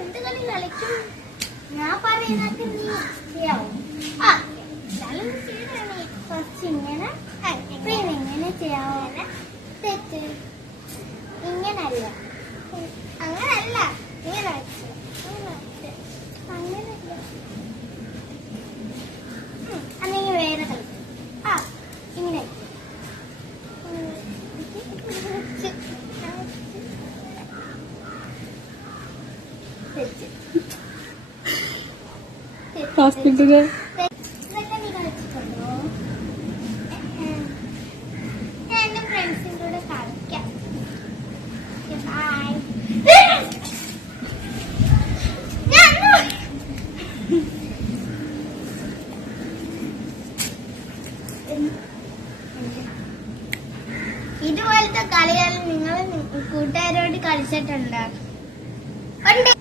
എന്ത് കളി കളിക്കും? ഞാൻ പറയുന്നത് നീ ചെയ്യാവും. കുറച്ച് ഇങ്ങനെ ഇങ്ങനെ ചെയ്യാവോ? തെറ്റ്. ഇങ്ങനല്ല, അങ്ങനല്ല, ഇങ്ങനെ വെച്ച് അങ്ങനല്ല. അല്ലെങ്കിൽ വേറെ കളിക്കും. ഇങ്ങനെ ഹോസ്പിറ്റല് ഇതൊക്കെ നീ കളിച്ചിട്ടുണ്ടോ? ഞാൻ എന്റെ ഫ്രണ്ട്സിൻ്റെ കൂടെ കളിക്കാം. ബൈ. ഇതുപോലത്തെ കളികൾ നിങ്ങൾ കൂട്ടുകാരോട് കളിച്ചിട്ടുണ്ടോ? ഉണ്ട്.